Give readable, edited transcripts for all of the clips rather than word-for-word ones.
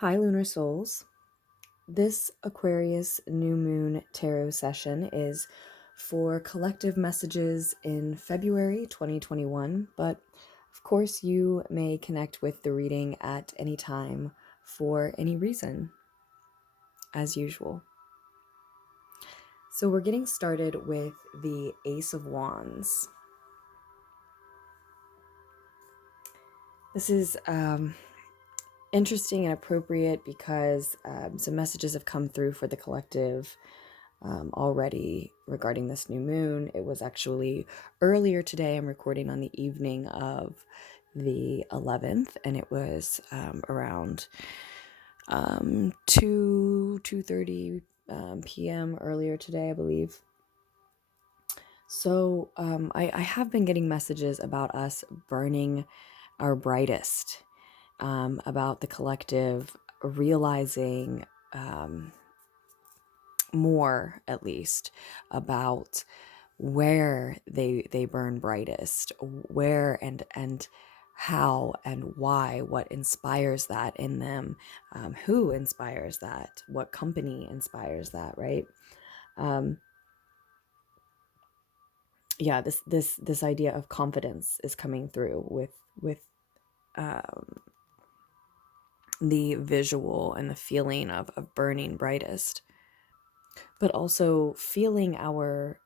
Hi, Lunar Souls. This Aquarius new moon tarot session is for collective messages in February 2021, but of course you may connect with the reading at any time for any reason, as usual. So we're getting started with the Ace of Wands. This is interesting and appropriate because some messages have come through for the collective already regarding this new moon. It was actually earlier today. I'm recording on the evening of the 11th, and it was around 2:30 p.m. earlier today, I believe. So I have been getting messages about us burning our brightest, about the collective realizing more, at least, about where they burn brightest, where and how and why, what inspires that in them, who inspires that, what company inspires that, right? Yeah, this idea of confidence is coming through with the visual and the feeling of burning brightest, but also feeling our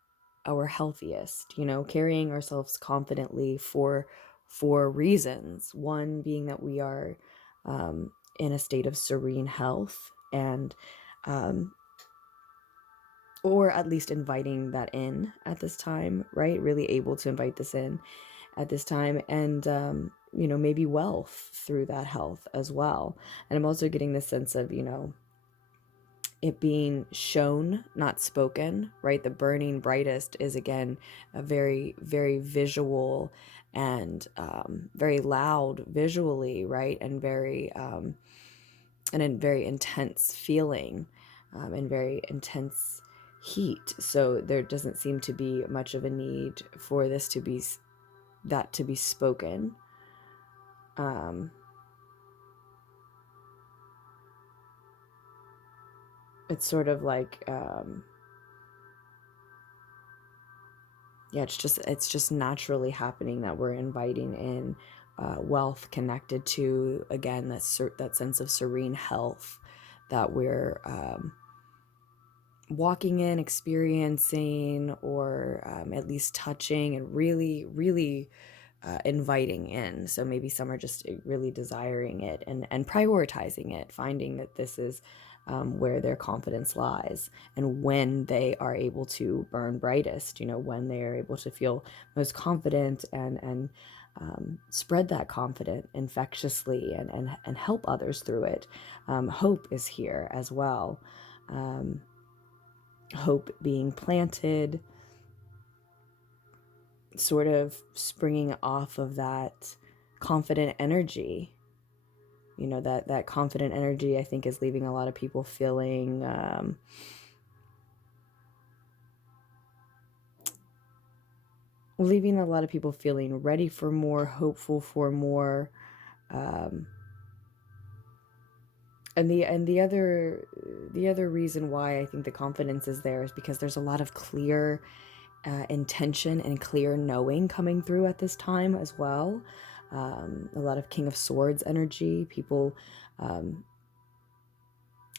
healthiest, carrying ourselves confidently for reasons. One being that we are in a state of serene health, and or at least inviting that in at this time, right? Really able to invite this in at this time, and maybe wealth through that health as well. And I'm also getting this sense of it being shown, not spoken, right? The burning brightest is, again, a very, very visual and very loud visually, right? And very, and a very intense feeling, and very intense heat. So there doesn't seem to be much of a need for this to be, spoken. It's sort of like, it's just naturally happening that we're inviting in wealth connected to, again, that sense of serene health that we're walking in, experiencing, or at least touching and really, really inviting in. So maybe some are just really desiring it and prioritizing it, finding that this is where their confidence lies, and when they are able to burn brightest, when they are able to feel most confident and spread that confidence infectiously and help others through it. Hope is here as well. Hope being planted, sort of springing off of that confident energy. That confident energy, I think, is leaving a lot of people feeling ready for more, hopeful for more. And the other reason why I think the confidence is there is because there's a lot of clear intention and clear knowing coming through at this time as well. A lot of King of Swords energy, people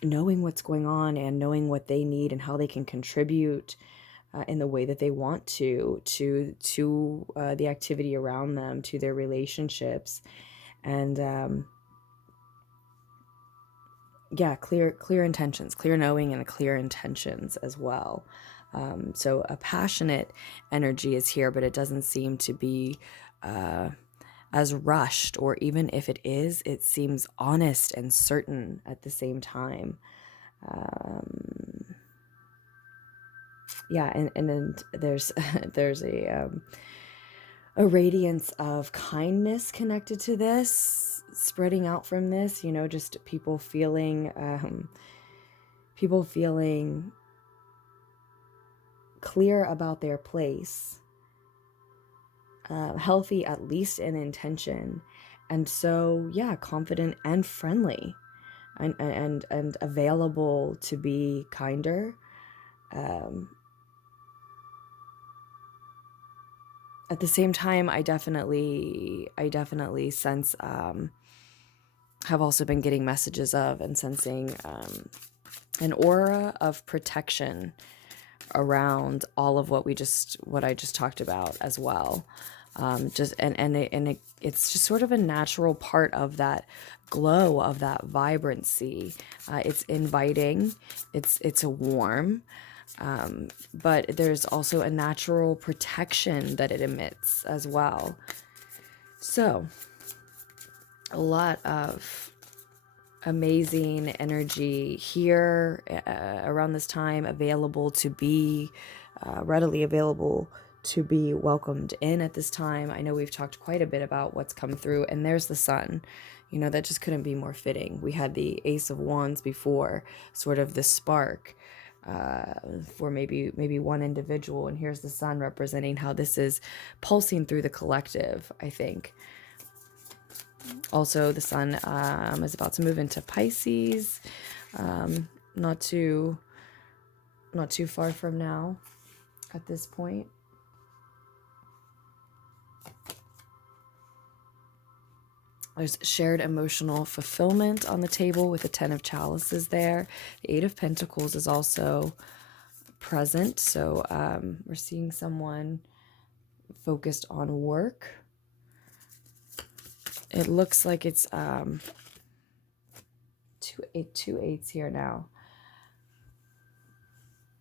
knowing what's going on and knowing what they need and how they can contribute in the way that they want to the activity around them, to their relationships, and clear intentions, clear knowing, and clear intentions as well. So a passionate energy is here, but it doesn't seem to be as rushed, or even if it is, it seems honest and certain at the same time. And then there's a radiance of kindness connected to this, spreading out from this, just people feeling clear about their place, healthy, at least in intention, and so confident and friendly. and available to be kinder. At the same time, I definitely sense, have also been getting messages of and sensing an aura of protection around all of what I just talked about as well. It's just sort of a natural part of that glow, of that vibrancy. It's inviting, it's a warm, but there's also a natural protection that it emits as well. So a lot of amazing energy here around this time, available to be readily available to be welcomed in at this time. I know we've talked quite a bit about what's come through, and there's the sun. You know, that just couldn't be more fitting. We had the Ace of Wands before, sort of the spark for maybe one individual, and here's the sun representing how this is pulsing through the collective, I think. Also, the sun is about to move into Pisces, not too far from now at this point. There's shared emotional fulfillment on the table with the 10 of Chalices there. The 8 of Pentacles is also present. So we're seeing someone focused on work. It looks like it's two eights here now.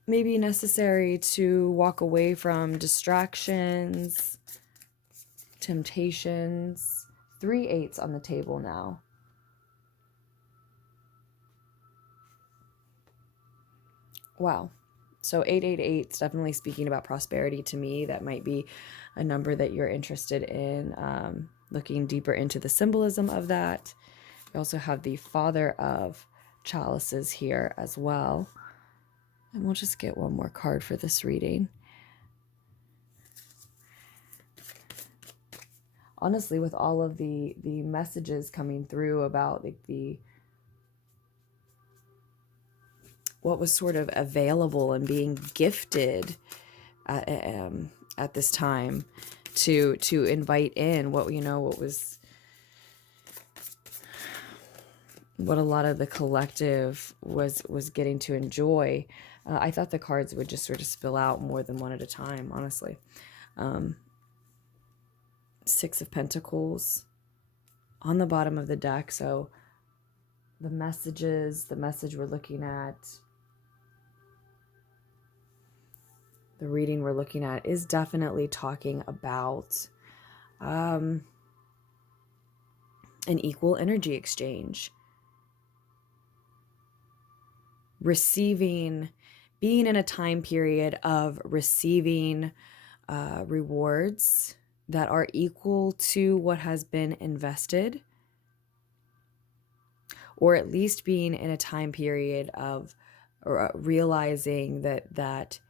Maybe necessary to walk away from distractions, temptations. 3 eights on the table now. Wow. So 888 is definitely speaking about prosperity to me. That might be a number that you're interested in looking deeper into the symbolism of that. We also have the Father of Chalices here as well. And we'll just get one more card for this reading. Honestly, with all of the messages coming through about the what was sort of available and being gifted at this time to invite in what a lot of the collective was getting to enjoy. I thought the cards would just sort of spill out more than one at a time, honestly. 6 of Pentacles on the bottom of the deck. So the message we're looking at, the reading we're looking at is definitely talking about an equal energy exchange. Being in a time period of receiving rewards that are equal to what has been invested, or at least being in a time period of realizing that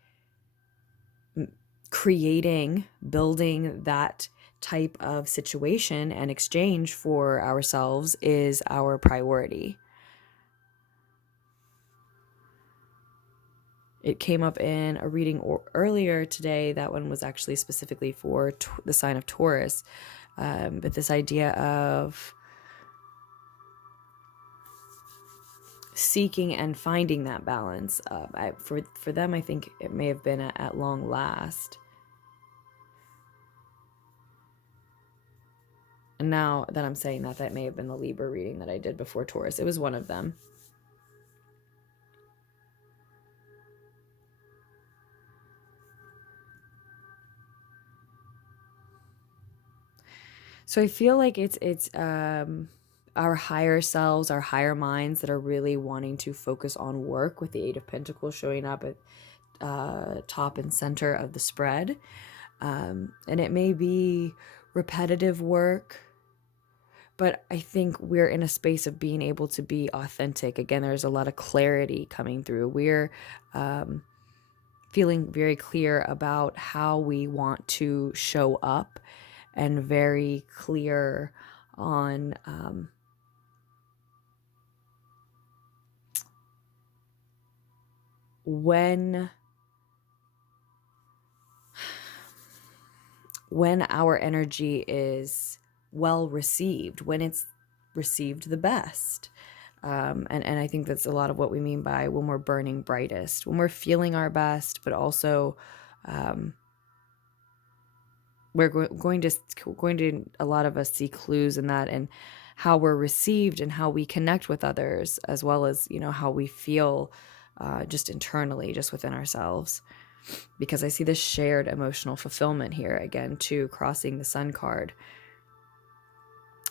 building that type of situation and exchange for ourselves is our priority. It came up in a reading earlier today. That one was actually specifically for the sign of Taurus. But this idea of seeking and finding that balance. For them, I think it may have been at long last. And now that I'm saying that may have been the Libra reading that I did before Taurus. It was one of them. So I feel like it's our higher selves, our higher minds that are really wanting to focus on work, with the 8 of Pentacles showing up at top and center of the spread. And it may be repetitive work, but I think we're in a space of being able to be authentic. Again, there's a lot of clarity coming through. We're feeling very clear about how we want to show up, and very clear on when our energy is well received, when it's received the best. And I think that's a lot of what we mean by when we're burning brightest, when we're feeling our best, but also we're going to a lot of us see clues in that, and how we're received and how we connect with others, as well as, you know, how we feel just internally, just within ourselves. Because I see this shared emotional fulfillment here again, too, crossing the sun card.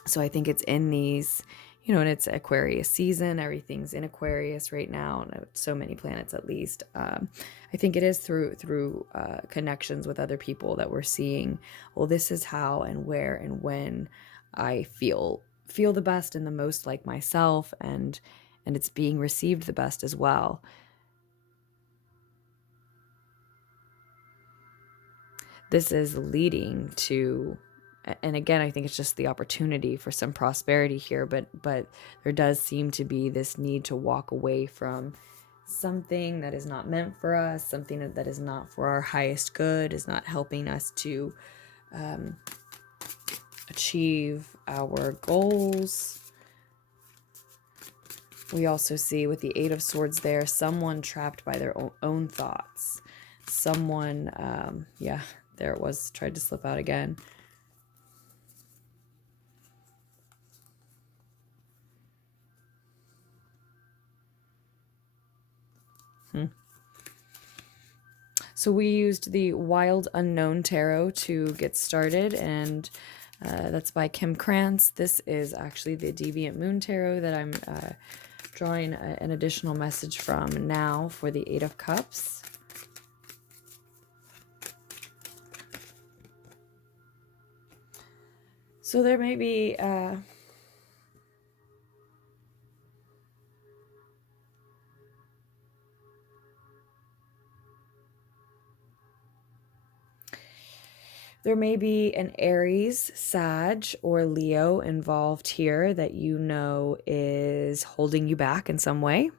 So I think it's in these, you know, and it's Aquarius season. Everything's in Aquarius right now. So many planets, at least. I think it is through connections with other people that we're seeing, well, this is how and where and when I feel the best and the most like myself, and it's being received the best as well. This is leading to, and again, I think it's just the opportunity for some prosperity here, but there does seem to be this need to walk away from something that is not meant for us, something that is not for our highest good, is not helping us to achieve our goals. We also see with the Eight of Swords there, someone trapped by their own thoughts. Someone, yeah, there it was, tried to slip out again. So we used the Wild Unknown Tarot to get started, and that's by Kim Krans. This is actually the Deviant Moon Tarot that I'm drawing an additional message from now for the Eight of Cups. So there may be there may be an Aries, Sag, or Leo involved here that you know is holding you back in some way,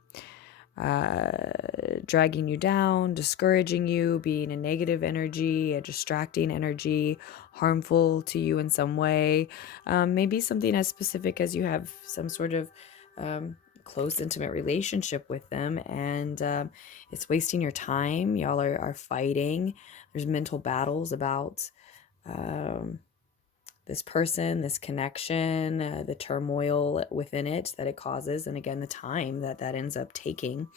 dragging you down, discouraging you, being a negative energy, a distracting energy, harmful to you in some way. Maybe something as specific as you have some sort of close, intimate relationship with them, and it's wasting your time. Y'all are fighting. There's mental battles about this person, this connection, the turmoil within it that it causes, and again, the time that ends up taking.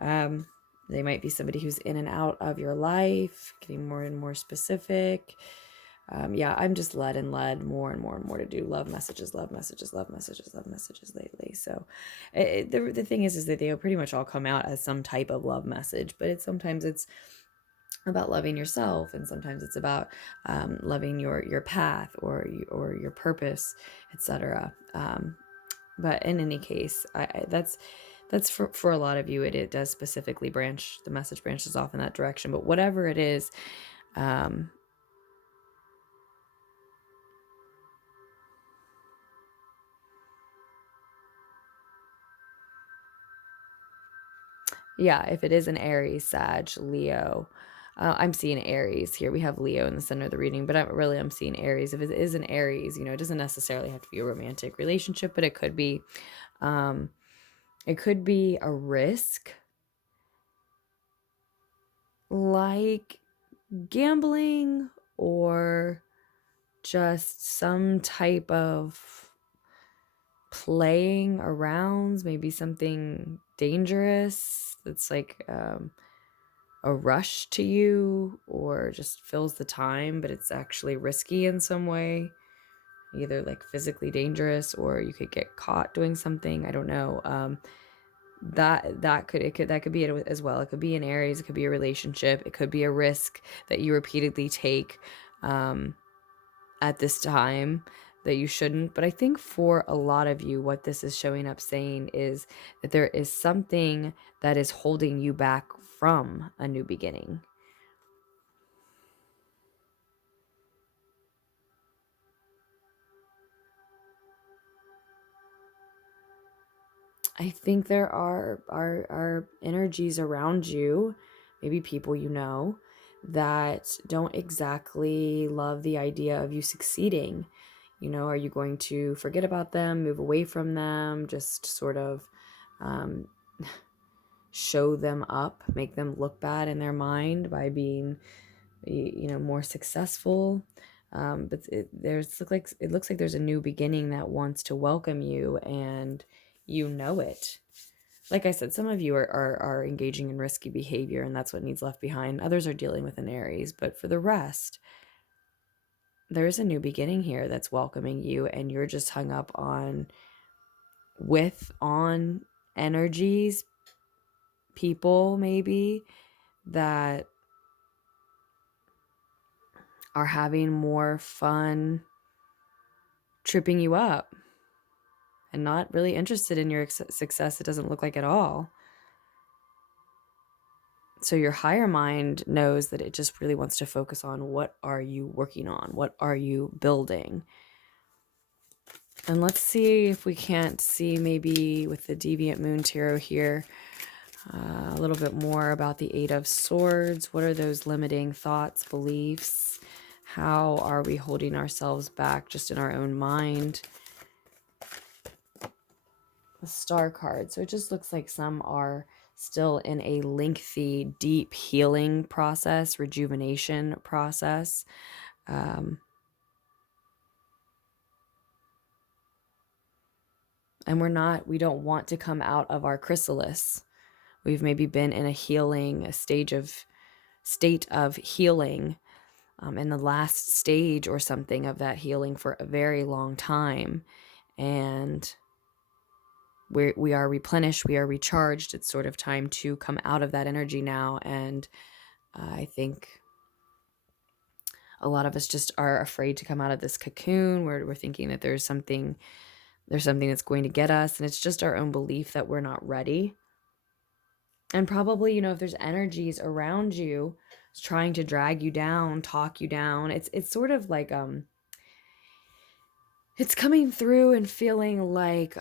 They might be somebody who's in and out of your life, getting more and more specific. Yeah, I'm just led more and more to do love messages lately. So the thing is that they pretty much all come out as some type of love message, but sometimes it's about loving yourself, and sometimes it's about loving your path or your purpose, etc. But in any case, that's for a lot of you, it does specifically branch, the message branches off in that direction. But whatever it is, yeah, if it is an Aries, Sag, Leo, I'm seeing Aries here. We have Leo in the center of the reading, but I'm seeing Aries. If it is an Aries, you know, it doesn't necessarily have to be a romantic relationship, but it could be a risk, like gambling, or just some type of playing around, maybe something dangerous that's like a rush to you, or just fills the time, but it's actually risky in some way, either like physically dangerous, or you could get caught doing something. I don't know. That could be it as well. It could be an Aries, it could be a relationship, it could be a risk that you repeatedly take at this time that you shouldn't. But I think for a lot of you, what this is showing up saying is that there is something that is holding you back from a new beginning. I think there are energies around you, maybe people you know, that don't exactly love the idea of you succeeding. You know, are you going to forget about them, move away from them, just sort of um, show them up, make them look bad in their mind by being, you know, more successful? But it looks like there's a new beginning that wants to welcome you, and you know it. Like I said, some of you are engaging in risky behavior, and that's what needs left behind. Others are dealing with an Aries, but for the rest, there is a new beginning here that's welcoming you, and you're just hung up on energies, people maybe, that are having more fun tripping you up and not really interested in your success. It doesn't look like at all. So your higher mind knows that it just really wants to focus on what are you working on? What are you building? And let's see if we can't see maybe with the Deviant Moon Tarot here a little bit more about the Eight of Swords. What are those limiting thoughts, beliefs? How are we holding ourselves back just in our own mind? The Star card. So it just looks like some are still in a lengthy, deep healing process, rejuvenation process. And we don't want to come out of our chrysalis. We've maybe been in a state of healing, in the last stage or something of that healing for a very long time. And we are replenished, we are recharged. It's sort of time to come out of that energy now. And I think a lot of us just are afraid to come out of this cocoon where we're thinking that there's something that's going to get us, and it's just our own belief that we're not ready. And probably, you know, if there's energies around you trying to drag you down, talk you down, it's sort of like it's coming through and feeling like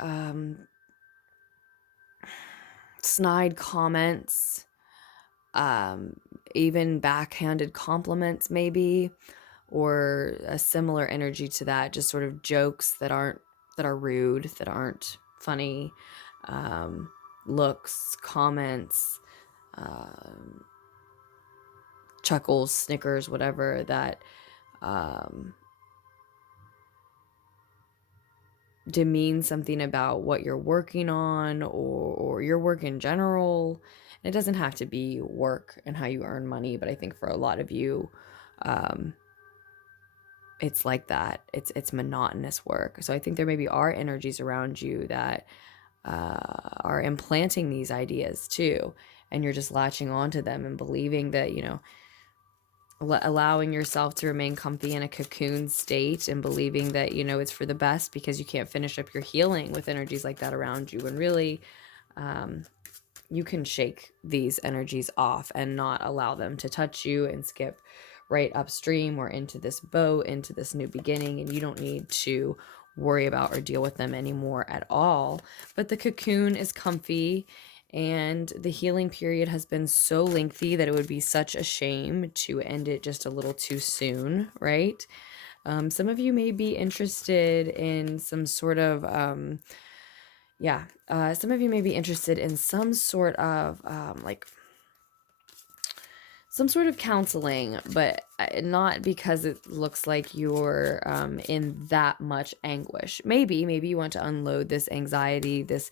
snide comments, even backhanded compliments maybe, or a similar energy to that, just sort of jokes that are rude, that aren't funny, looks, comments, chuckles, snickers, whatever, that demean something about what you're working on, or your work in general. And it doesn't have to be work and how you earn money, but I think for a lot of you, it's like that. It's monotonous work. So I think there maybe are energies around you that are implanting these ideas too, and you're just latching onto them and believing that, you know, allowing yourself to remain comfy in a cocoon state and believing that, you know, it's for the best because you can't finish up your healing with energies like that around you. And really, you can shake these energies off and not allow them to touch you, and skip right upstream or into this boat, into this new beginning. And you don't need to worry about or deal with them anymore at all. But the cocoon is comfy, and the healing period has been so lengthy that it would be such a shame to end it just a little too soon, right? Some of you may be interested in some sort of some of you may be interested in some sort of like some sort of counseling, but not because it looks like you're in that much anguish. Maybe you want to unload this anxiety, this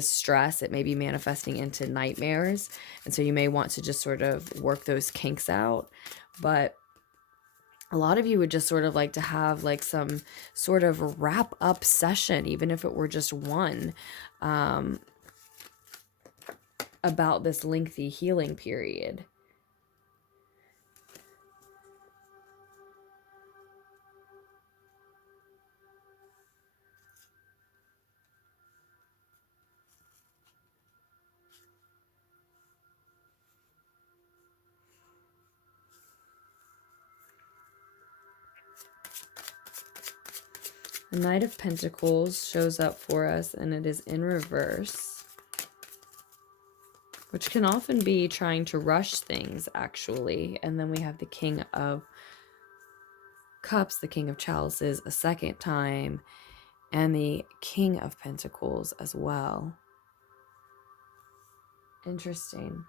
stress. It may be manifesting into nightmares, and so you may want to just sort of work those kinks out. But a lot of you would just sort of like to have like some sort of wrap up session, even if it were just one, about this lengthy healing period. The Knight of Pentacles shows up for us, and it is in reverse, which can often be trying to rush things, actually. And then we have the King of Cups, the King of Chalices a second time, and the King of Pentacles as well. Interesting.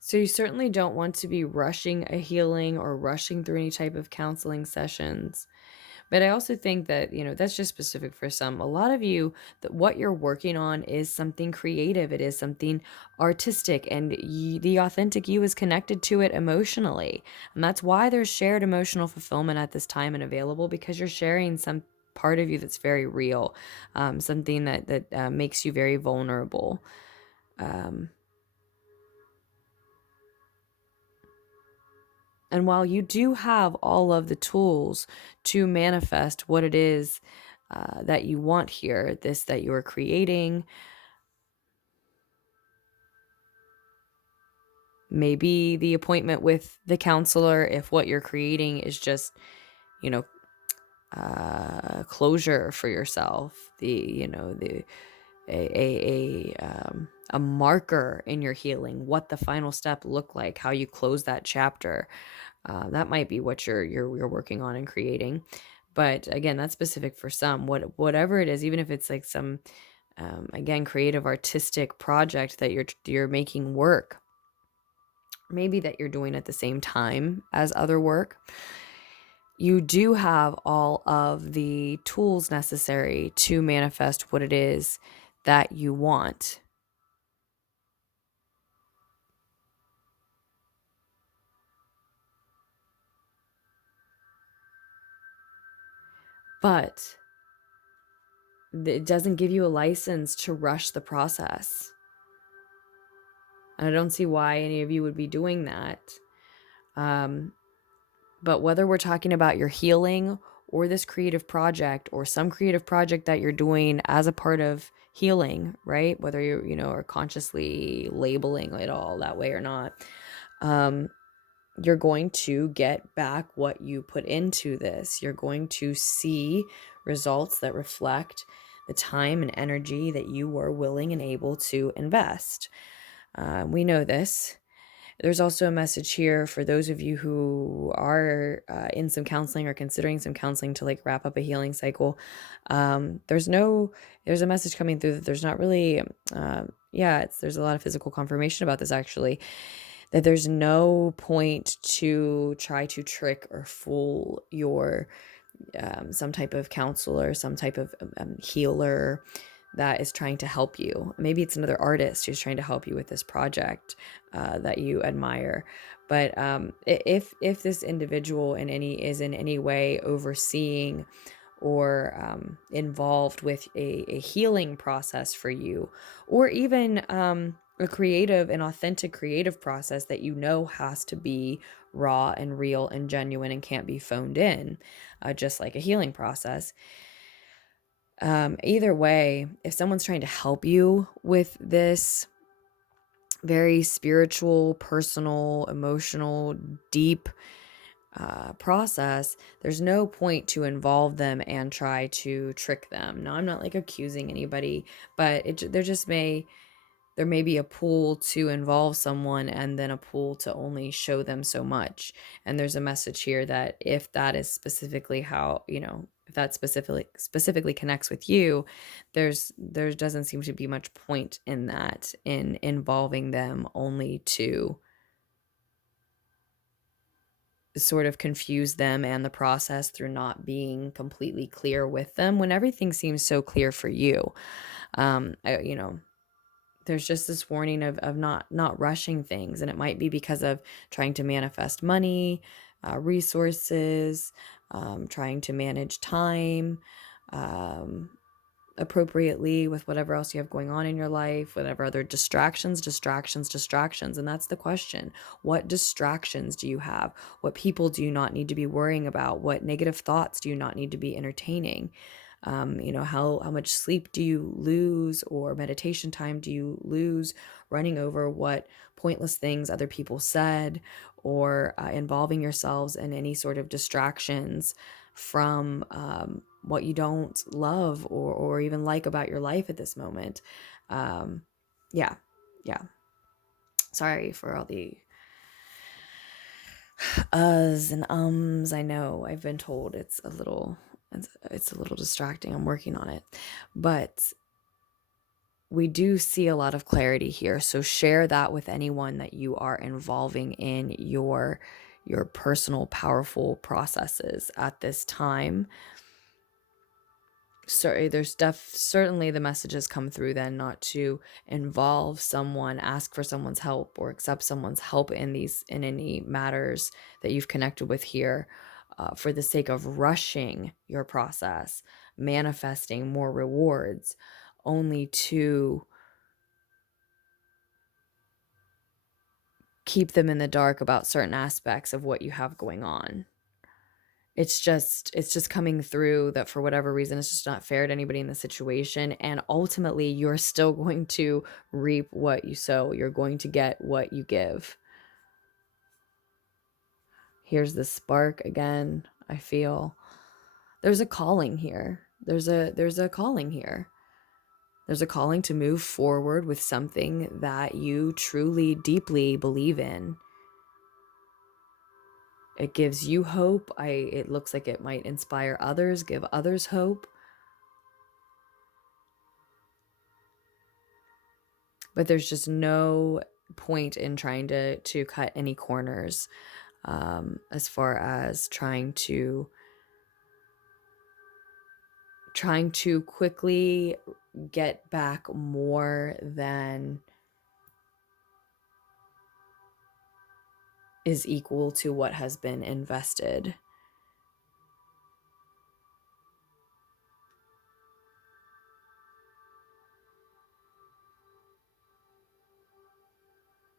So you certainly don't want to be rushing a healing or rushing through any type of counseling sessions. But I also think that, you know, that's just specific for some. A lot of you, that what you're working on is something creative. It is something artistic, and the authentic you is connected to it emotionally. And that's why there's shared emotional fulfillment at this time and available, because you're sharing some part of you that's very real, something that makes you very vulnerable. And while you do have all of the tools to manifest what it is that you want here, this that you are creating, maybe the appointment with the counselor, if what you're creating is just, you know, closure for yourself, a marker in your healing, what the final step looked like, how you close that chapter. That might be what you're working on and creating. But again, that's specific for some. Whatever it is, even if it's like some again, creative artistic project that you're making work, maybe that you're doing at the same time as other work, you do have all of the tools necessary to manifest what it is that you want. But it doesn't give you a license to rush the process. And I don't see why any of you would be doing that. But whether we're talking about your healing or this creative project or some creative project that you're doing as a part of healing, right? Whether you are consciously labeling it all that way or not, you're going to get back what you put into this. You're going to see results that reflect the time and energy that you were willing and able to invest. We know this. There's also a message here for those of you who are in some counseling or considering some counseling to like wrap up a healing cycle. There's a message coming through that there's not really, there's a lot of physical confirmation about this actually, that there's no point to try to trick or fool your some type of counselor, some type of healer that is trying to help you. Maybe it's another artist who's trying to help you with this project that you admire. But if this individual is in any way overseeing or involved with a healing process for you, or even a creative and authentic creative process that you know has to be raw and real and genuine and can't be phoned in, just like a healing process. Either way, if someone's trying to help you with this very spiritual, personal, emotional, deep process, there's no point to involve them and try to trick them. Now, I'm not like accusing anybody, but there may be a pull to involve someone and then a pull to only show them so much. And there's a message here that if that is specifically how, if that specifically connects with you, there doesn't seem to be much point in that, in involving them only to sort of confuse them and the process through not being completely clear with them when everything seems so clear for you. There's just this warning of not rushing things, and it might be because of trying to manifest money, resources, trying to manage time appropriately with whatever else you have going on in your life, whatever other distractions. And that's the question. What distractions do you have? What people do you not need to be worrying about? What negative thoughts do you not need to be entertaining? You know, how much sleep do you lose, or meditation time do you lose running over what pointless things other people said, or involving yourselves in any sort of distractions from what you don't love or even like about your life at this moment. Yeah. Sorry for all the uhs and ums. I know I've been told it's a little distracting. I'm working on it, but we do see a lot of clarity here. So share that with anyone that you are involving in your personal powerful processes at this time. So there's certainly the messages come through then not to involve someone, ask for someone's help, or accept someone's help in any matters that you've connected with here, for the sake of rushing your process, manifesting more rewards, only to keep them in the dark about certain aspects of what you have going on. It's just coming through that for whatever reason, it's just not fair to anybody in the situation. And ultimately, you're still going to reap what you sow. You're going to get what you give. Here's the spark again. I feel there's a calling here. There's a calling here. There's a calling to move forward with something that you truly, deeply believe in. It gives you hope. It looks like it might inspire others, give others hope. But there's just no point in trying to cut any corners, as far as trying to quickly get back more than is equal to what has been invested.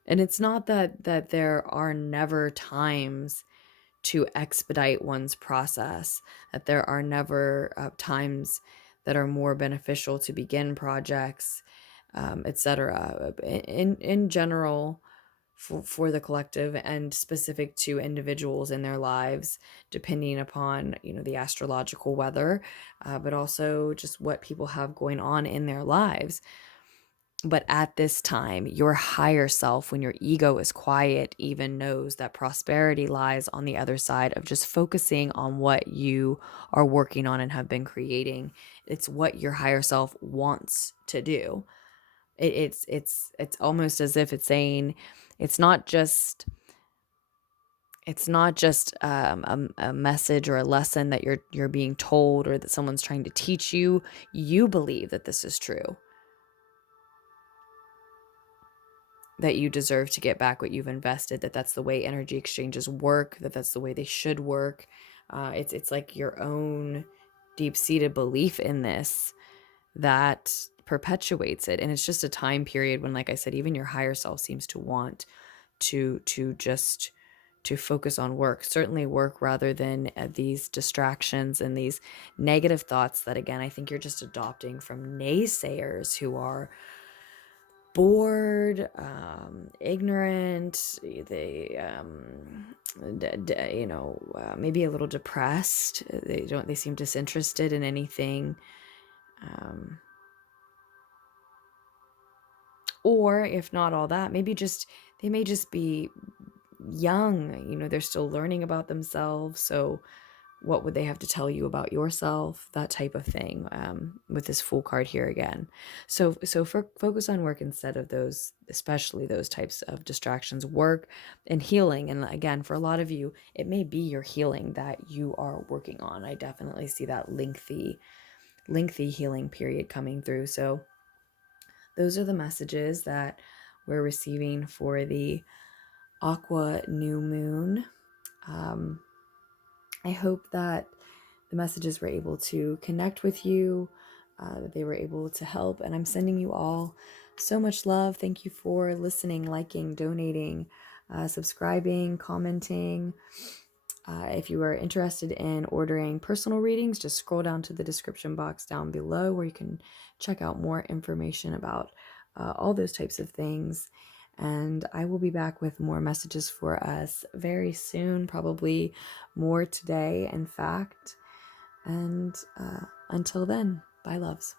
And it's not that there are never times to expedite one's process, that there are never times that are more beneficial to begin projects, etc. In general, for the collective and specific to individuals in their lives, depending upon, you know, the astrological weather, but also just what people have going on in their lives. But at this time, your higher self, when your ego is quiet, even knows that prosperity lies on the other side of just focusing on what you are working on and have been creating. It's what your higher self wants to do. It's almost as if it's saying, it's not just a message or a lesson that you're being told or that someone's trying to teach you. You believe that this is true, that you deserve to get back what you've invested, that that's the way energy exchanges work, that that's the way they should work. It's like your own deep-seated belief in this that perpetuates it. And it's just a time period when, like I said, even your higher self seems to want to just to focus on work, certainly work, rather than these distractions and these negative thoughts that, again, I think you're just adopting from naysayers who are bored, ignorant, they maybe a little depressed. They seem disinterested in anything, or if not all that, maybe just they may just be young. You know, they're still learning about themselves, so what would they have to tell you about yourself? That type of thing, with this Fool card here again. So focus on work instead of those, especially those types of distractions, work and healing. And again, for a lot of you, it may be your healing that you are working on. I definitely see that lengthy healing period coming through. So those are the messages that we're receiving for the Aqua new moon. I hope that the messages were able to connect with you, that they were able to help. And I'm sending you all so much love. Thank you for listening, liking, donating, subscribing, commenting. If you are interested in ordering personal readings, just scroll down to the description box down below where you can check out more information about all those types of things. And I will be back with more messages for us very soon, probably more today, in fact. And until then, bye, loves.